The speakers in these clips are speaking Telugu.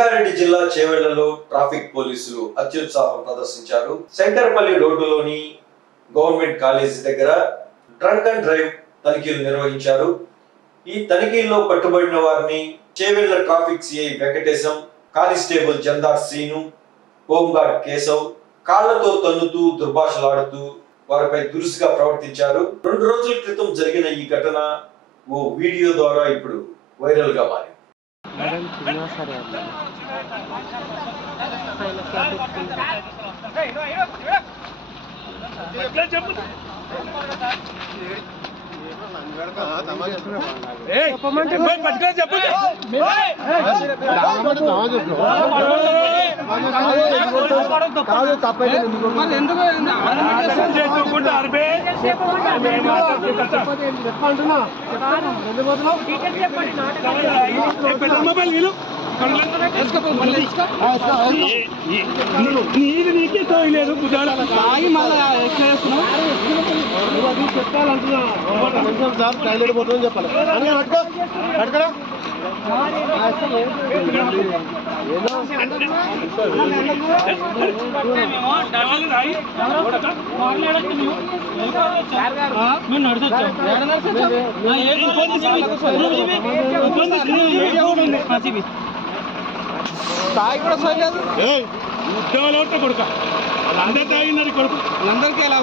రంగారెడ్డి జిల్లా చేవెళ్ళలో ట్రాఫిక్ పోలీసులు అత్యుత్సాహం ప్రదర్శించారు. శంకరపల్లి రోడ్డులోని గవర్నమెంట్ కాలేజీ దగ్గర డ్రంక్ అండ్ డ్రైవ్ తనిఖీలు నిర్వహించారు. ఈ తనిఖీల్లో పట్టుబడిన వారిని Chevella traffic CI Venkatesham constable Jandar Seenu home guard Keshav కాళ్ళతో తన్నుతూ దుర్భాషలాడుతూ వారిపై దురుసుగా ప్రవర్తించారు. రెండు రోజుల క్రితం జరిగిన ఈ ఘటన ఓ వీడియో ద్వారా ఇప్పుడు వైరల్గా మారింది. మేడం చిన్న సరే ట్రాఫిక్ చెప్పమంటే కాదు తప్పైతే చెప్పంటున్నా ఎందుకు పోతున్నావు నీది నీకే తోయలేదు బుధాడు చెప్పాలంటున్నా కొంచెం సార్ టాయిలెట్ పోతుందని చెప్పాలి అందుకే పట్టుకో పట్టుకోరా ఉద్యోగాలు కొడుక. అందరు తాగినది కొడుకు. అందరికీ ఎలా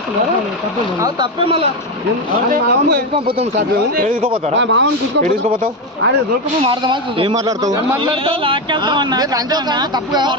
తప్పే మళ్ళా. పోతాం సార్ తీసుకోపోతారా? తీసుకోపోతావు? దొరకపోతే మారదామా ఏం మాట్లాడతావు? మాట్లాడతావు? తప్పుగా.